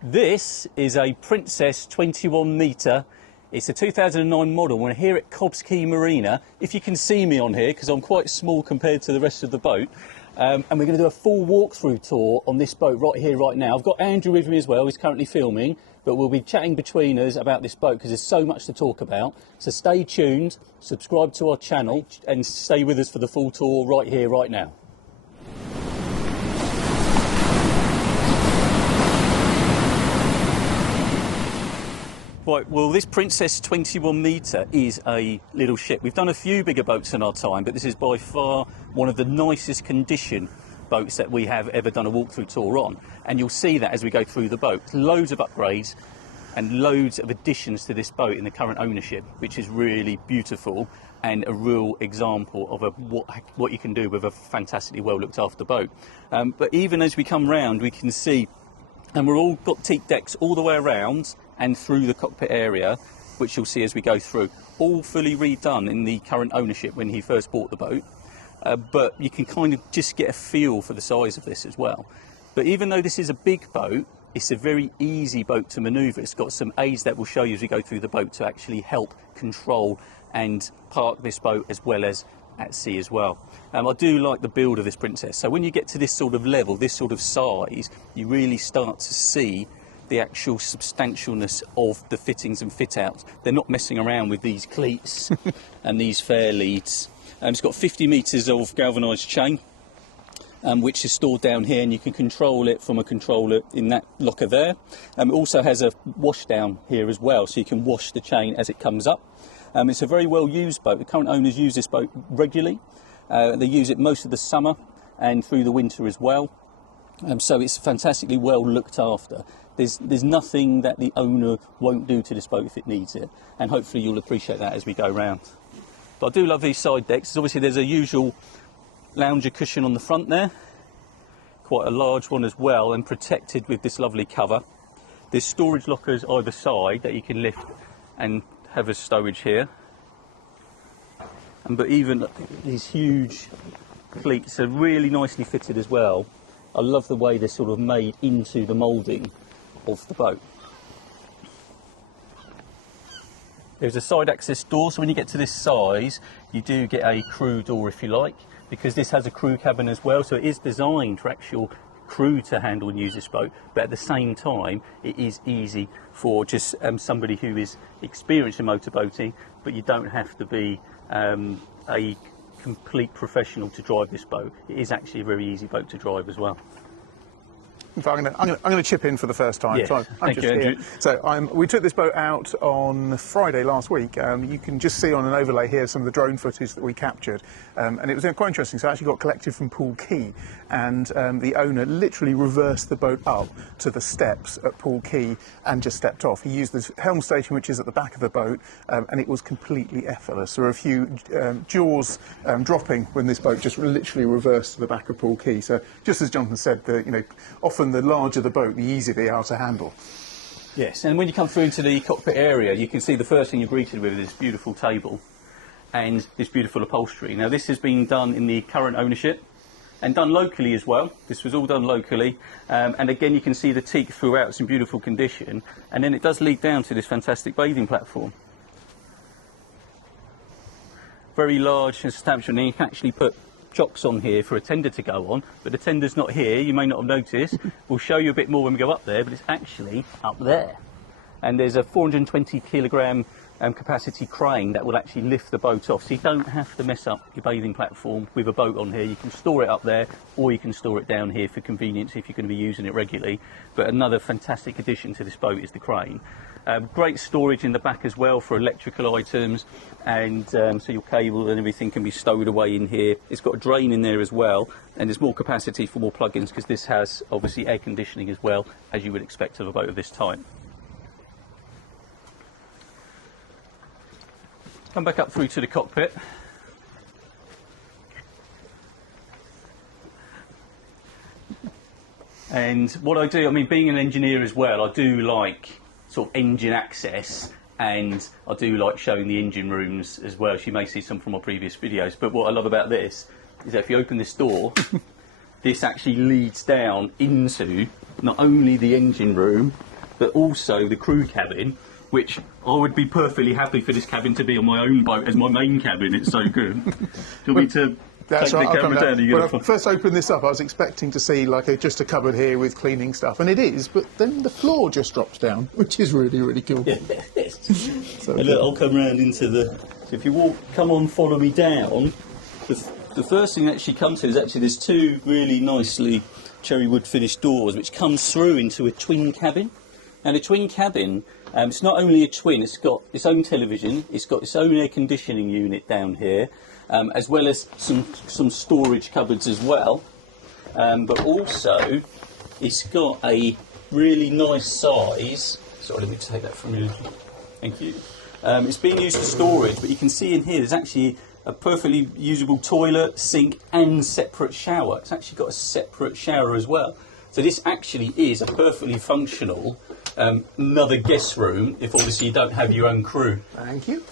This is a Princess 21 metre. It's a 2009 model. We're here at Cobbs Quay Marina. If you can see me on here, because I'm quite small compared to the rest of the boat. And we're going to do a full walkthrough tour on this boat right here, right now. I've got Andrew with me as well. He's currently filming, but we'll be chatting between us about this boat because there's so much to talk about. So stay tuned, subscribe to our channel, and stay with us for the full tour right here, right now. Right, well, this Princess 21 metre is a little ship. We've done a few bigger boats in our time, but this is by far one of the nicest condition boats that we have ever done a walkthrough tour on. And you'll see that as we go through the boat. Loads of upgrades and loads of additions to this boat in the current ownership, which is really beautiful and a real example of what you can do with a fantastically well looked after boat. But even as we come round, we can see, and we're all got teak decks all the way around and through the cockpit area, which you'll see as we go through, all fully redone in the current ownership when he first bought the boat. But you can kind of just get a feel for the size of this as well. But even though this is a big boat, it's a very easy boat to manoeuvre. It's got some aids that we'll show you as we go through the boat to actually help control and park this boat as well as at sea as well. I do like the build of this Princess. So when you get to this sort of level, this sort of size, you really start to see the actual substantialness of the fittings and fit outs. They're not messing around with these cleats and these fair leads. It's got 50 metres of galvanised chain, which is stored down here, and you can control it from a controller in that locker there. It also has a wash down here as well, so you can wash the chain as it comes up. It's a very well used boat. The current owners use this boat regularly. They use it most of the summer and through the winter as well. So it's fantastically well looked after. There's nothing that the owner won't do to this boat if it needs it, and hopefully you'll appreciate that as we go round. But I do love these side decks. Obviously there's a usual lounger cushion on the front there, quite a large one as well, and protected with this lovely cover. There's storage lockers either side that you can lift and have as stowage here. But even these huge cleats are really nicely fitted as well. I love the way they're sort of made into the moulding of the boat. There's a side access door, so when you get to this size you do get a crew door if you like, because this has a crew cabin as well, so it is designed for actual crew to handle and use this boat, but at the same time it is easy for just somebody who is experienced in motorboating, but you don't have to be a complete professional to drive this boat. It is actually a very easy boat to drive as well. I'm going to chip in for the first time. Yeah. So I'm just here. So we took this boat out on Friday last week. You can just see on an overlay here some of the drone footage that we captured, and it was quite interesting. So it actually got collected from Poole Quay, and the owner literally reversed the boat up to the steps at Poole Quay and just stepped off. He used the helm station, which is at the back of the boat, and it was completely effortless. There were a few jaws dropping when this boat just literally reversed to the back of Poole Quay. So just as Jonathan said, often the larger the boat, the easier they are to handle. Yes, and when you come through into the cockpit area, you can see the first thing you're greeted with is this beautiful table and this beautiful upholstery. Now this has been done in the current ownership and done locally as well. This was all done locally, and again you can see the teak throughout. It's in beautiful condition, and then it does lead down to this fantastic bathing platform. Very large and substantial, and you can actually put chocks on here for a tender to go on, but the tender's not here. You may not have noticed. We'll show you a bit more when we go up there, but it's actually up there. And there's a 420 kilogram capacity crane that will actually lift the boat off, so you don't have to mess up your bathing platform with a boat on here. You can store it up there, or you can store it down here for convenience if you're going to be using it regularly. But another fantastic addition to this boat is the crane. Great storage in the back as well for electrical items, and so your cable and everything can be stowed away in here. It's got a drain in there as well, and there's more capacity for more plugins because this has obviously air conditioning as well, as you would expect of a boat of this type. Come back up through to the cockpit. And what I do, I mean, being an engineer as well, I do like sort of engine access, and I do like showing the engine rooms as well. You may see some from our previous videos, but what I love about this is that if you open this door this actually leads down into not only the engine room, but also the crew cabin, which I would be perfectly happy for this cabin to be on my own boat as my main cabin. It's so good. Do you want me to That's take right, the I'll come camera down? down. When I first opened this up, I was expecting to see like just a cupboard here with cleaning stuff, and it is, but then the floor just drops down, which is really, really cool. So and look, I'll come round into the... So if you come on, follow me down, the first thing that actually comes to is actually there's two really nicely cherry wood finished doors which comes through into a twin cabin. And a twin cabin, it's not only a twin, it's got its own television, it's got its own air conditioning unit down here, as well as some storage cupboards as well. But also, it's got a really nice size. Sorry, let me take that from you. Thank you. It's being used for storage, but you can see in here there's actually a perfectly usable toilet, sink, and separate shower. It's actually got a separate shower as well. So this actually is a perfectly functional another guest room, if obviously you don't have your own crew. Thank you.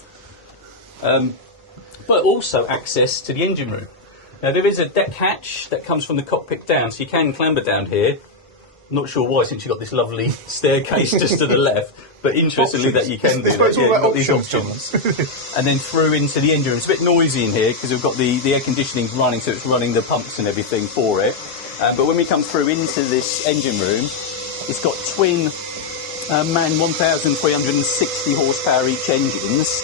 But also access to the engine room. Now there is a deck hatch that comes from the cockpit down, so you can clamber down here. Not sure why, since you've got this lovely staircase just to the left, but interestingly that you can do that. It's all about these options. And then through into the engine room. It's a bit noisy in here because we've got the air conditioning running, so it's running the pumps and everything for it. But when we come through into this engine room, it's got twin MAN 1,360 horsepower each engines.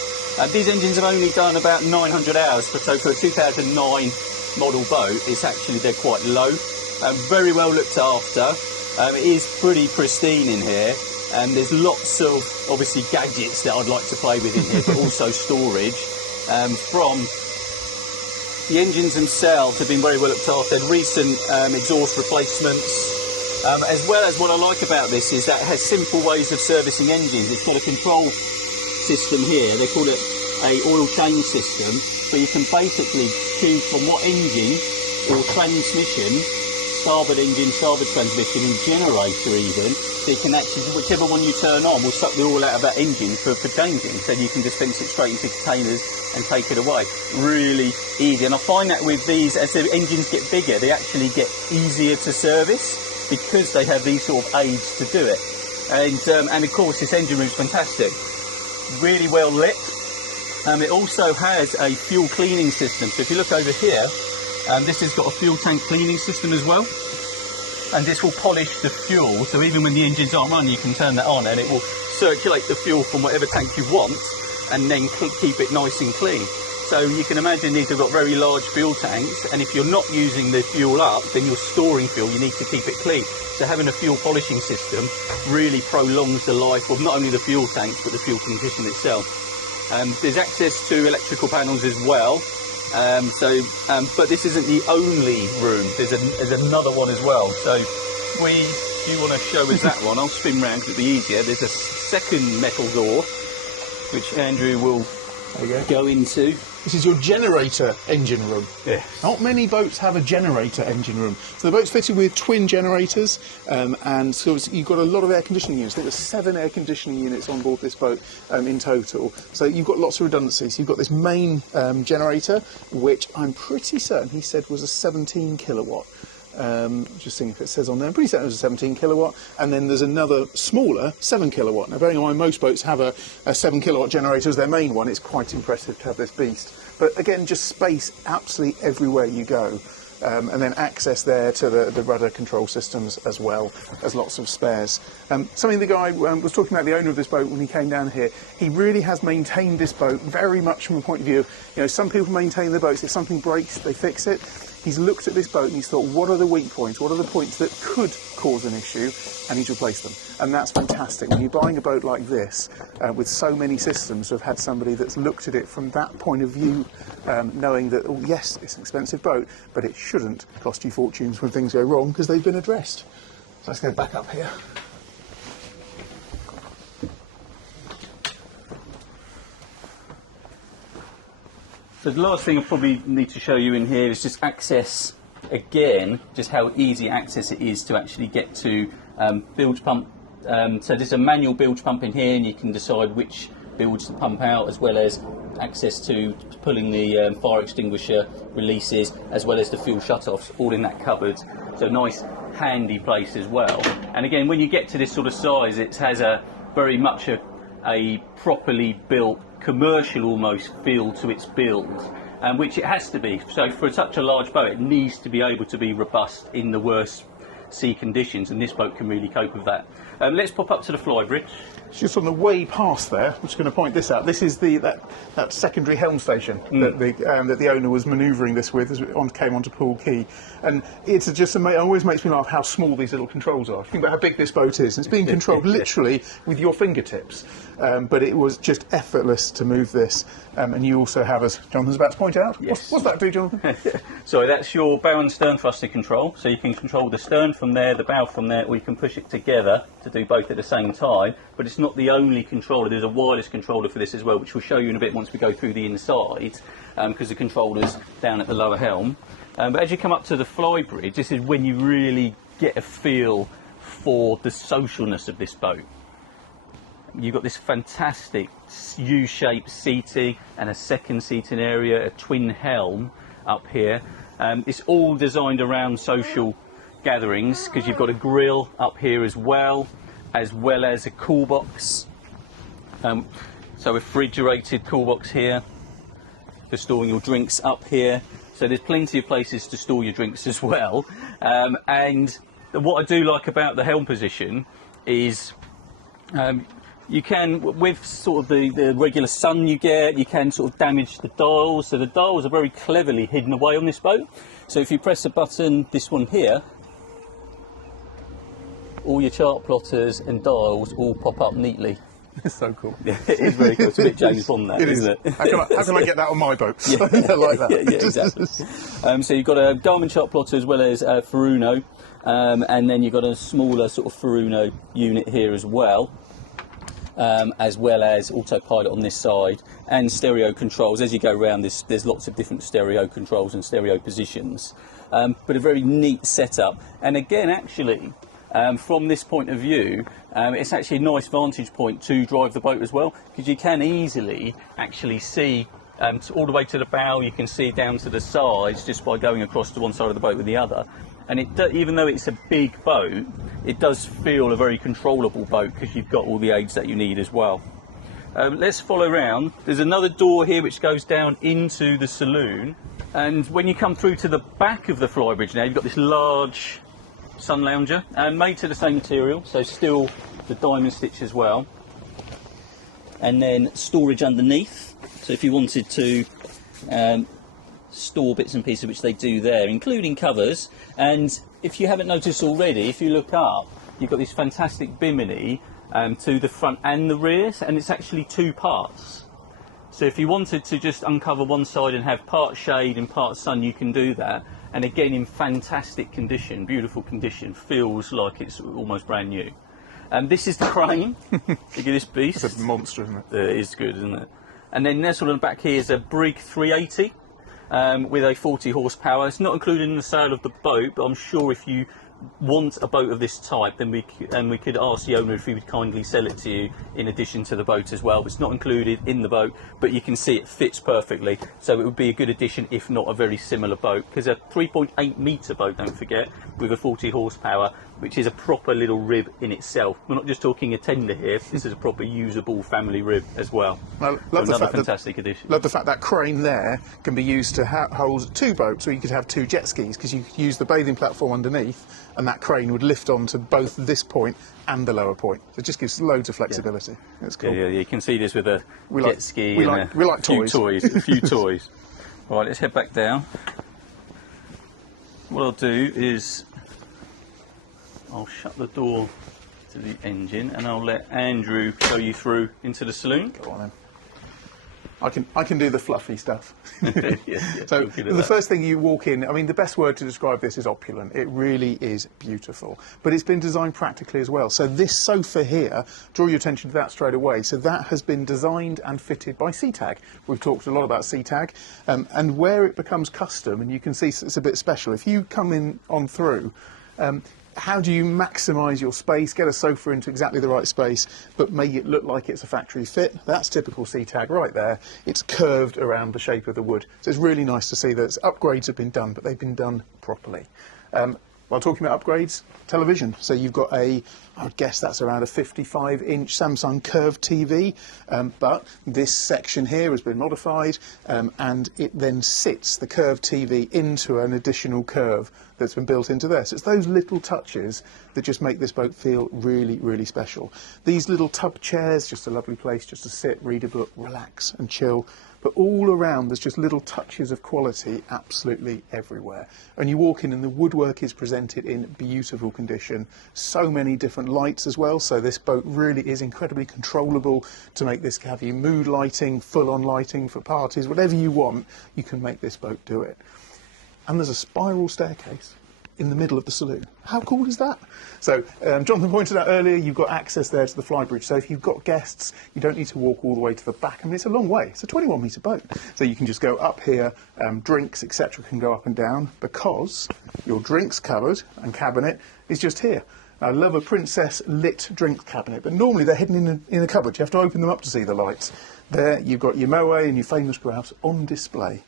These engines have only done about 900 hours, so for a 2009 model boat, they're quite low. Very well looked after. It is pretty pristine in here, and there's lots of obviously gadgets that I'd like to play with in here, but also storage. From the engines themselves have been very well looked after. Recent exhaust replacements. As well as what I like about this is that it has simple ways of servicing engines. It's got a control system here. They call it a oil change system, but you can basically choose from what engine or transmission, starboard engine, starboard transmission, and generator even. So you can actually, whichever one you turn on will suck the oil out of that engine for changing. So you can dispense it straight into containers and take it away. Really easy. And I find that with these, as the engines get bigger, they actually get easier to service because they have these sort of aids to do it. And of course, this engine room is fantastic. Really well lit. It also has a fuel cleaning system. So if you look over here, this has got a fuel tank cleaning system as well. And this will polish the fuel. So even when the engines aren't running, you can turn that on and it will circulate the fuel from whatever tank you want and then keep it nice and clean. So you can imagine these have got very large fuel tanks, and if you're not using the fuel up, then you're storing fuel, you need to keep it clean. So having a fuel polishing system really prolongs the life of not only the fuel tanks, but the fuel condition itself. There's access to electrical panels as well, but this isn't the only room, there's another one as well. So if you want to show us that one, I'll spin round, it'll be easier. There's a second metal door, which Andrew will go into. This is your generator engine room. Yes. Not many boats have a generator engine room. So the boat's fitted with twin generators, and so you've got a lot of air conditioning units. I think there's 7 air conditioning units on board this boat in total. So you've got lots of redundancies. You've got this main generator, which I'm pretty certain he said was a 17 kilowatt. Just seeing if it says on there. I'm pretty certain it was a 17 kilowatt, and then there's another smaller 7 kilowatt. Now, bearing in mind most boats have a 7 kilowatt generator as their main one. It's quite impressive to have this beast. But again, just space absolutely everywhere you go, and then access there to the rudder control systems as well as lots of spares. Something the guy was talking about, the owner of this boat, when he came down here, he really has maintained this boat very much from a point of view of, some people maintain their boats, if something breaks, they fix it. He's looked at this boat and he's thought, what are the weak points? What are the points that could cause an issue? And he's replaced them. And that's fantastic. When you're buying a boat like this, with so many systems, to have had somebody that's looked at it from that point of view, knowing that, oh yes, it's an expensive boat, but it shouldn't cost you fortunes when things go wrong because they've been addressed. So let's go back up here. So the last thing I probably need to show you in here is just access, again, just how easy access it is to actually get to bilge pump. So there's a manual bilge pump in here, and you can decide which bilge to pump out, as well as access to pulling the fire extinguisher releases, as well as the fuel shut-offs, all in that cupboard. So nice handy place as well. And again, when you get to this sort of size, it has a very much a properly built, commercial almost feel to its build, which it has to be. So for such a large boat, it needs to be able to be robust in the worst sea conditions, and this boat can really cope with that. Let's pop up to the flybridge. Just on the way past there, I'm just going to point this out. This is that secondary helm station that the owner was manoeuvring this with as it came onto Poole Quay, and it always makes me laugh how small these little controls are. Think about how big this boat is. It's being controlled literally with your fingertips, but it was just effortless to move this. And you also have, as Jonathan's about to point out, yes. what's that do, Jonathan? So that's your bow and stern thruster control. So you can control the stern from there, the bow from there, or you can push it together to do both at the same time. But it's not the only controller. There's a wireless controller for this as well, which we'll show you in a bit once we go through the inside, because the controller's down at the lower helm. But as you come up to the flybridge, this is when you really get a feel for the socialness of this boat. You've got this fantastic U-shaped seating and a second seating area, a twin helm up here. It's all designed around social gatherings, because you've got a grill up here as well as a cool box. So a refrigerated cool box here for storing your drinks up here. So there's plenty of places to store your drinks as well. And what I do like about the helm position is you can, with sort of the regular sun you get, you can sort of damage the dials. So the dials are very cleverly hidden away on this boat. So if you press a button, this one here, all your chart plotters and dials all pop up neatly. It's so cool. Yeah, it is very cool. It's a bit James Bond, that, isn't it? How can I get that on my boat? Yeah. Like that. Yeah, exactly. So you've got a Garmin chart plotter as well as Furuno, and then you've got a smaller sort of Furuno unit here as well as autopilot on this side, and stereo controls. As you go around this, there's lots of different stereo controls and stereo positions, but a very neat setup. And again, actually, from this point of view, it's actually a nice vantage point to drive the boat as well, because you can easily actually see all the way to the bow. You can see down to the sides just by going across to one side of the boat with the other. And even though it's a big boat, it does feel a very controllable boat, because you've got all the aids that you need as well. Let's follow around. There's another door here which goes down into the saloon, and when you come through to the back of the flybridge now, you've got this large sun lounger, made to the same material, so still the diamond stitch as well, and then storage underneath. So if you wanted to store bits and pieces, which they do there, including covers. And if you haven't noticed already, if you look up, you've got this fantastic bimini to the front and the rear, and it's actually two parts. So if you wanted to just uncover one side and have part shade and part sun, you can do that. And again, in fantastic condition, beautiful condition, feels like it's almost brand new. This is the crane. Look at this beast. It's a monster, isn't it? It is good, isn't it? And then nestled on the back here is a Brig 380 with a 40 horsepower. It's not included in the sale of the boat, but I'm sure if you want a boat of this type, then we could ask the owner if he would kindly sell it to you in addition to the boat as well. It's not included in the boat, but you can see it fits perfectly, so it would be a good addition, if not a very similar boat, because a 3.8 metre boat, don't forget, with a 40 horsepower, which is a proper little rib in itself. We're not just talking a tender here, this is a proper usable family rib as well. Another fantastic addition. Love the fact that crane there can be used to hold two boats, or you could have two jet skis, because you could use the bathing platform underneath, and that crane would lift onto both this point and the lower point. So it just gives loads of flexibility. Yeah. It's cool. Yeah, you can see this with a jet ski we and like a few toys. A few toys. Right, let's head back down. What I'll do is I'll shut the door to the engine, and I'll let Andrew show you through into the saloon. Go on then. I can do the fluffy stuff. Yeah, so the first thing you walk in, I mean, the best word to describe this is opulent. It really is beautiful, but it's been designed practically as well. So this sofa here, draw your attention to that straight away. So that has been designed and fitted by Seatag. We've talked a lot about Seatag, and where it becomes custom, and you can see it's a bit special. If you come in on through, how do you maximise your space, get a sofa into exactly the right space, but make it look like it's a factory fit? That's typical Sea-Tag right there. It's curved around the shape of the wood. So it's really nice to see that upgrades have been done, but they've been done properly. While talking about upgrades, television. So you've got I would guess that's around a 55-inch Samsung curved TV, but this section here has been modified, and it then sits the curved TV into an additional curve that's been built into there. So it's those little touches that just make this boat feel really, really special. These little tub chairs, just a lovely place just to sit, read a book, relax and chill. But all around, there's just little touches of quality absolutely everywhere. And you walk in and the woodwork is presented in beautiful condition. So many different lights as well, so this boat really is incredibly controllable to make this have you mood lighting, full-on lighting for parties, whatever you want, you can make this boat do it. And there's a spiral staircase in the middle of the saloon. How cool is that? So Jonathan pointed out earlier, you've got access there to the flybridge. So if you've got guests, you don't need to walk all the way to the back. I mean, it's a long way. It's a 21-metre boat. So you can just go up here, drinks, etc. can go up and down because your drinks cupboard and cabinet is just here. I love a Princess lit drink cabinet, but normally they're hidden in a cupboard. You have to open them up to see the lights. There you've got your Moe and your famous grouse on display.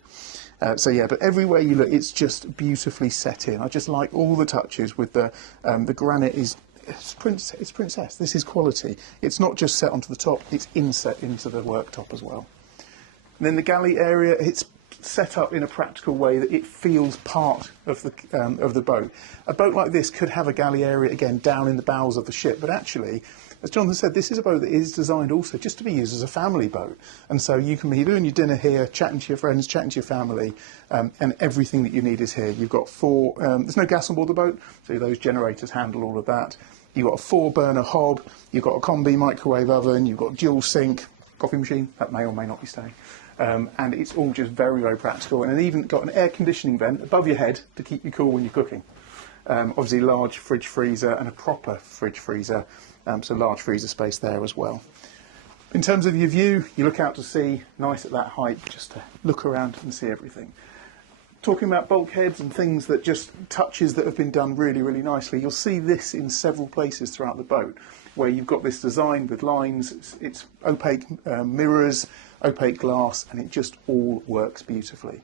So yeah, but everywhere you look, it's just beautifully set in. I just like all the touches with the granite it's Princess. This is quality. It's not just set onto the top; it's inset into the worktop as well. And then the galley area, it's set up in a practical way that it feels part of the boat. A boat like this could have a galley area again down in the bowels of the ship, but actually, as Jonathan said, this is a boat that is designed also just to be used as a family boat. And so you can be doing your dinner here, chatting to your friends, chatting to your family, and everything that you need is here. You've got there's no gas on board the boat, so those generators handle all of that. You've got a 4-burner hob, you've got a combi microwave oven, you've got dual sink, coffee machine, that may or may not be staying. And it's all just very, very practical. And it even got an air conditioning vent above your head to keep you cool when you're cooking. Obviously large fridge freezer and a proper fridge freezer, so large freezer space there as well. In terms of your view, you look out to sea, nice at that height, just to look around and see everything. Talking about bulkheads and things that just touches that have been done really, really nicely, you'll see this in several places throughout the boat, where you've got this design with lines, it's opaque mirrors, opaque glass, and it just all works beautifully.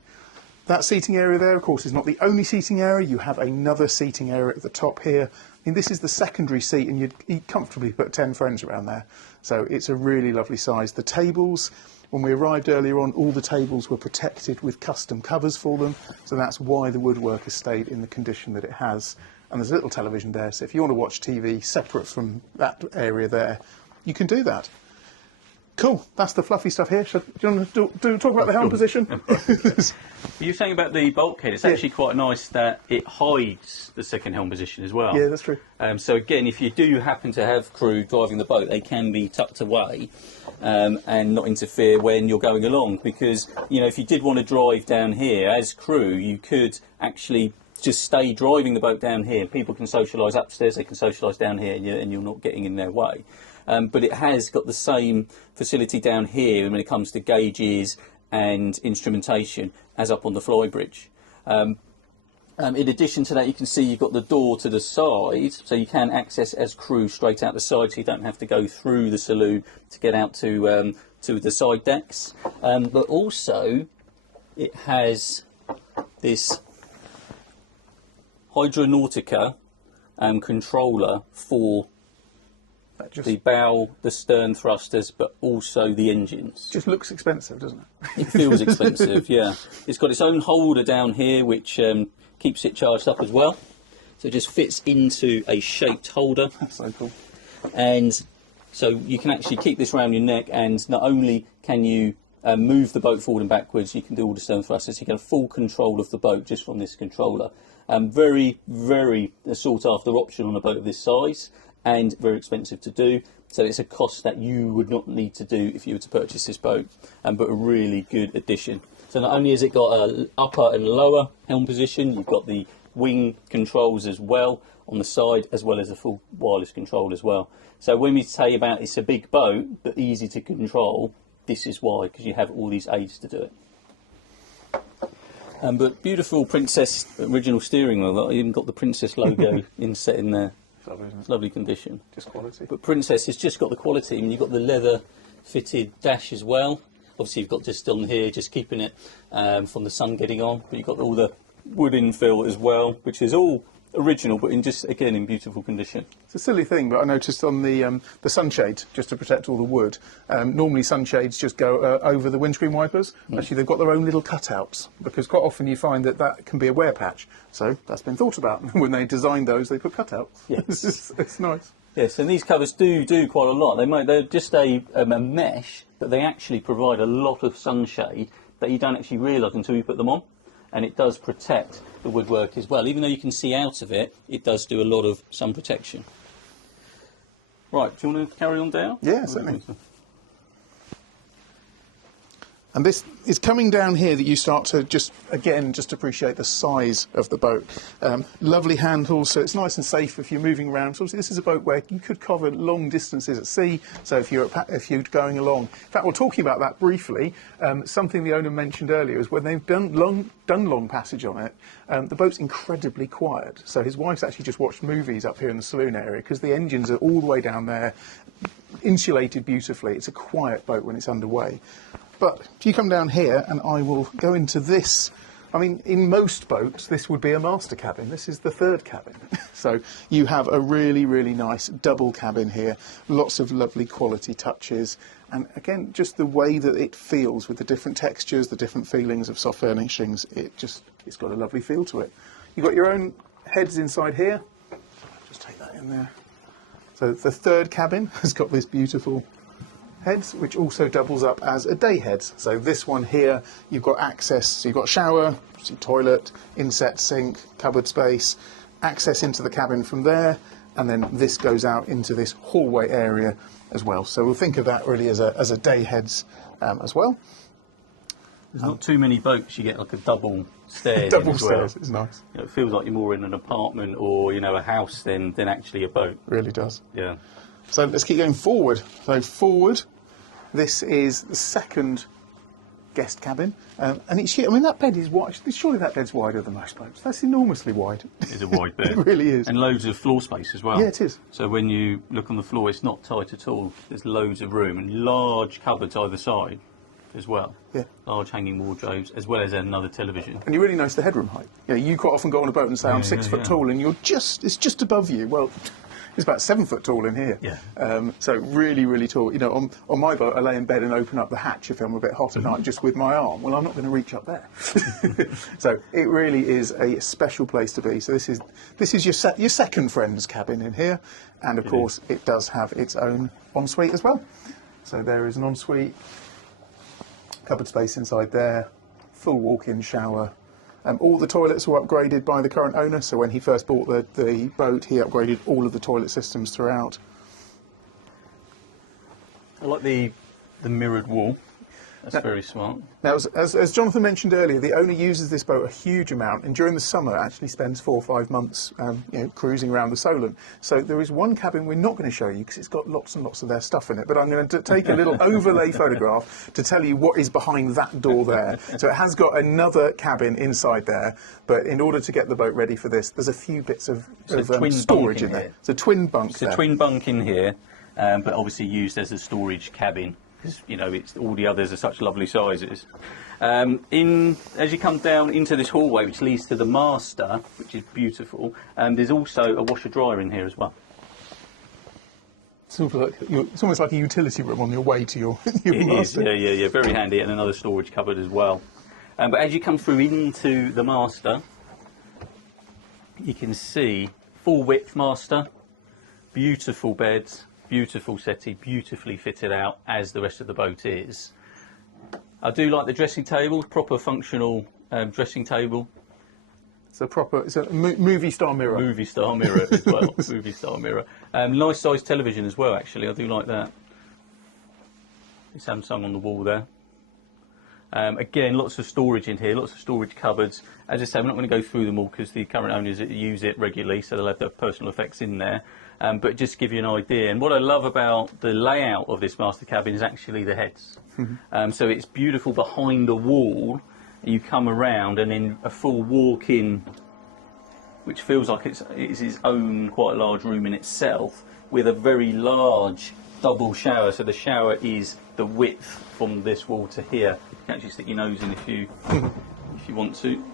That seating area there, of course, is not the only seating area. You have another seating area at the top here. I mean, this is the secondary seat, and you'd comfortably put 10 friends around there. So it's a really lovely size. The tables, when we arrived earlier on, all the tables were protected with custom covers for them. So that's why the woodwork has stayed in the condition that it has. And there's a little television there, so if you want to watch TV separate from that area there, you can do that. Cool, that's the fluffy stuff here. Do you want to talk about the helm position? You were saying about the bulkhead, it's actually quite nice that it hides the second helm position as well. Yeah, that's true. So again, if you do happen to have crew driving the boat, they can be tucked away and not interfere when you're going along, because, you know, if you did want to drive down here as crew, you could actually just stay driving the boat down here. People can socialise upstairs, they can socialise down here, and you're not getting in their way. But it has got the same facility down here when it comes to gauges and instrumentation as up on the flybridge. In addition to that, you can see you've got the door to the side, so you can access as crew straight out the side, so you don't have to go through the saloon to get out to the side decks. But also, it has this Hydronautica controller for the bow, the stern thrusters, but also the engines. Just looks expensive, doesn't it? It feels expensive, yeah. It's got its own holder down here, which keeps it charged up as well. So it just fits into a shaped holder. That's so cool. And so you can actually keep this around your neck, and not only can you move the boat forward and backwards, you can do all the stern thrusters. You can have full control of the boat just from this controller. Very, very sought after option on a boat of this size, and very expensive to do. So it's a cost that you would not need to do if you were to purchase this boat, but a really good addition. So not only has it got a upper and lower helm position, you've got the wing controls as well on the side, as well as a full wireless control as well. So when we say about it's a big boat but easy to control, this is why, because you have all these aids to do it. But beautiful Princess original steering wheel. I even got the Princess logo inset in there. Lovely, isn't it? It's lovely condition. Just quality. But Princess has just got the quality. I mean, you've got the leather fitted dash as well. Obviously, you've got just on here, just keeping it from the sun getting on. But you've got all the wood infill as well, which is all original, but in just again in beautiful condition. It's a silly thing, but I noticed on the sunshade, just to protect all the wood, normally sunshades just go over the windscreen wipers. Actually, they've got their own little cutouts, because quite often you find that that can be a wear patch. So that's been thought about. When they designed those, they put cutouts. Yes. it's nice. Yes, and these covers do quite a lot. They're just a mesh, but they actually provide a lot of sunshade that you don't actually realise until you put them on. And it does protect the woodwork as well. Even though you can see out of it, it does do a lot of sun protection. Right, do you want to carry on down? Yeah, certainly. And this is coming down here that you start to just appreciate the size of the boat. Lovely handles, so it's nice and safe if you're moving around. So obviously this is a boat where you could cover long distances at sea, so if you're going along. In fact, we're talking about that briefly. Something the owner mentioned earlier is when they've done long passage on it, the boat's incredibly quiet. So his wife's actually just watched movies up here in the saloon area because the engines are all the way down there, insulated beautifully. It's a quiet boat when it's underway. But if you come down here, and I will go into this, I mean, in most boats, this would be a master cabin. This is the third cabin. So you have a really, really nice double cabin here, lots of lovely quality touches. And again, just the way that it feels with the different textures, the different feelings of soft furnishings, it's got a lovely feel to it. You've got your own heads inside here. Just take that in there. So the third cabin has got this beautiful heads, which also doubles up as a day heads. So this one here, you've got access, so you've got shower, toilet, inset sink, cupboard space, access into the cabin from there, and then this goes out into this hallway area as well. So we'll think of that really as a day heads as well. There's not too many boats you get like a double stairs. Double as well. stairs, it's nice. You know, it feels like you're more in an apartment or a house than actually a boat. Really does. Yeah. So let's keep going forward. So forward, this is the second guest cabin, and that bed is wide. Surely that bed's wider than most boats. That's enormously wide. It's a wide bed. It really is. And loads of floor space as well. Yeah, it is. So when you look on the floor, it's not tight at all. There's loads of room and large cupboards either side as well. Yeah. Large hanging wardrobes, as well as another television. And you really notice the headroom height. You quite often go on a boat and say, I'm 6 foot tall, and it's just above you. Well, it's about 7 foot tall in here. Yeah. So really, really tall. On my boat, I lay in bed and open up the hatch if I'm a bit hot at night, just with my arm. Well, I'm not going to reach up there. So it really is a special place to be. So this is your second friend's cabin in here, and of course it does have its own ensuite as well. So there is an ensuite, cupboard space inside there, full walk-in shower. All the toilets were upgraded by the current owner, so when he first bought the boat, he upgraded all of the toilet systems throughout. I like the mirrored wall. That's very smart. Now, as Jonathan mentioned earlier, the owner uses this boat a huge amount, and during the summer actually spends 4 or 5 months cruising around the Solent. So there is one cabin we're not going to show you because it's got lots and lots of their stuff in it, but I'm going to take a little overlay photograph to tell you what is behind that door there. So it has got another cabin inside there, but in order to get the boat ready for this, there's a few bits of storage in there. It's a twin bunk there. It's a twin bunk in here, but obviously used as a storage cabin. Because all the others are such lovely sizes. As you come down into this hallway, which leads to the master, which is beautiful, there's also a washer dryer in here as well. It's almost like a utility room on your way to your master. Yeah, very handy, and another storage cupboard as well. But as you come through into the master, you can see full width master, beautiful beds. Beautiful settee, beautifully fitted out, as the rest of the boat is. I do like the dressing table, proper functional dressing table. It's a movie star mirror. Movie star mirror as well. Movie star mirror. Nice sized television as well, actually. I do like that. Samsung on the wall there. Again, lots of storage in here, lots of storage cupboards. As I say, I'm not going to go through them all because the current owners use it regularly, so they'll have their personal effects in there. But just to give you an idea, and what I love about the layout of this master cabin is actually the heads. So it's beautiful behind the wall, You come around and then a full walk-in, which feels like it's its own quite a large room in itself, with a very large double shower. So the shower is the width from this wall to here. You can actually stick your nose in if you want to.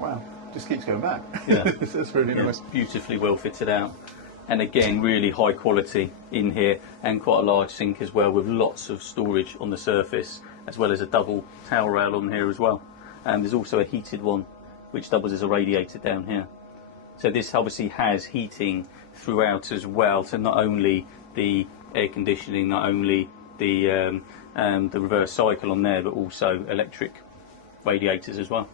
Wow, just keeps going back. Yeah, that's really nice. Beautifully well fitted out, and again really high quality in here, and quite a large sink as well, with lots of storage on the surface, as well as a double towel rail on here as well. And there's also a heated one, which doubles as a radiator down here. So this obviously has heating throughout as well. So not only the air conditioning, not only the reverse cycle on there, but also electric radiators as well.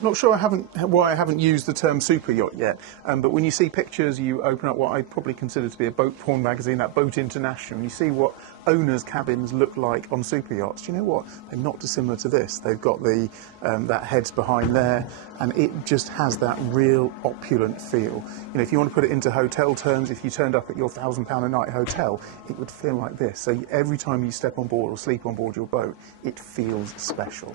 Not sure why I haven't used the term super yacht yet, but when you see pictures, you open up what I probably consider to be a boat porn magazine, that Boat International, and you see what owners' cabins look like on super yachts. Do you know what? They're not dissimilar to this. They've got the that heads behind there, and it just has that real opulent feel. You know, if you want to put it into hotel terms, if you turned up at your £1,000 a night hotel, it would feel like this. So every time you step on board or sleep on board your boat, it feels special.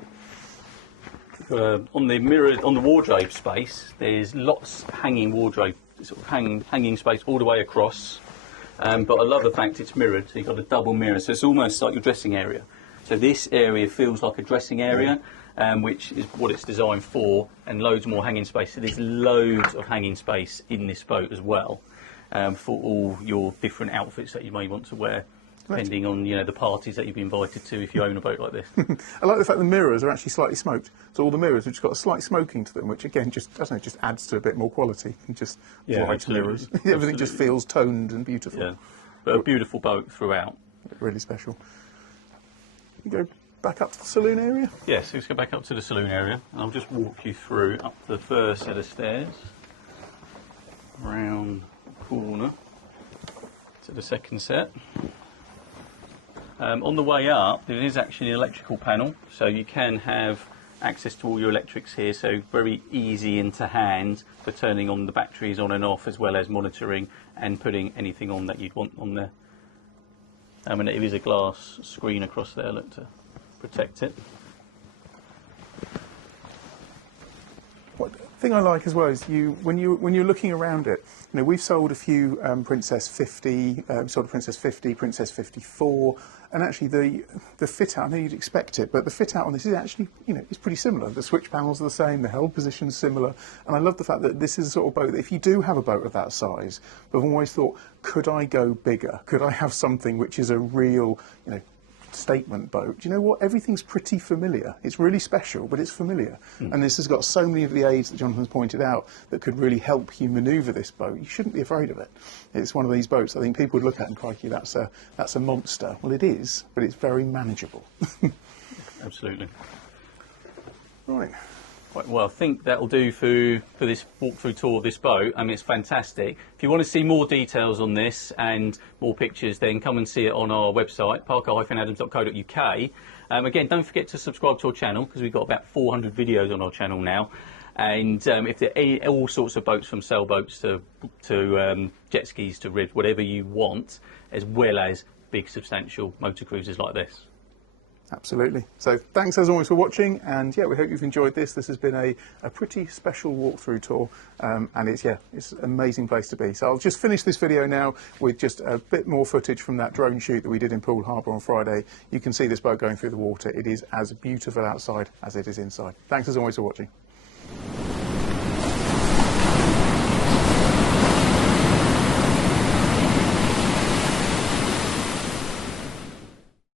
On the wardrobe space, there's lots hanging wardrobe, sort of hanging space all the way across. But I love the fact it's mirrored. So you've got a double mirror, so it's almost like your dressing area. So this area feels like a dressing area, which is what it's designed for, and loads more hanging space. So there's loads of hanging space in this boat as well, for all your different outfits that you may want to wear, depending on the parties that you've been invited to if you own a boat like this. I like the fact the mirrors are actually slightly smoked. So all the mirrors have just got a slight smoking to them, which again just just adds to a bit more quality and just bright mirrors. Everything just feels toned and beautiful. Yeah, but a beautiful boat throughout. Really special. You go back up to the saloon area? Yes, let's go back up to the saloon area, and I'll just walk you through up the first set of stairs, round the corner to the second set. On the way up, there is actually an electrical panel, so you can have access to all your electrics here, so very easy into hand for turning on the batteries on and off, as well as monitoring and putting anything on that you'd want on there. And it is a glass screen across there, look, to protect it. What thing I like as well is when you're looking around it, we've sold a few Princess 50, sold a Princess 50, Princess 54, and actually the fit out, I know you'd expect it, but the fit out on this is actually, it's pretty similar. The switch panels are the same, the helm position's similar, and I love the fact that this is a sort of boat that if you do have a boat of that size, but I've always thought, could I go bigger? Could I have something which is a real, statement boat? Do you know what? Everything's pretty familiar. It's really special, but it's familiar. And this has got so many of the aids that Jonathan's pointed out that could really help you manoeuvre this boat. You shouldn't be afraid of it. It's one of these boats I think people would look at and crikey, that's a monster. Well, it is, but it's very manageable. Absolutely. Right. Well, I think that'll do for this walkthrough tour of this boat. I mean, it's fantastic. If you want to see more details on this and more pictures, then come and see it on our website, parker-adams.co.uk. Again, don't forget to subscribe to our channel, because we've got about 400 videos on our channel now. And if there are all sorts of boats, from sailboats to jet skis to ribs, whatever you want, as well as big substantial motor cruisers like this. Absolutely. So thanks as always for watching, and yeah, we hope you've enjoyed this. This has been a pretty special walkthrough tour, and it's an amazing place to be. So I'll just finish this video now with just a bit more footage from that drone shoot that we did in Poole Harbour on Friday. You can see this boat going through the water. It is as beautiful outside as it is inside. Thanks as always for watching.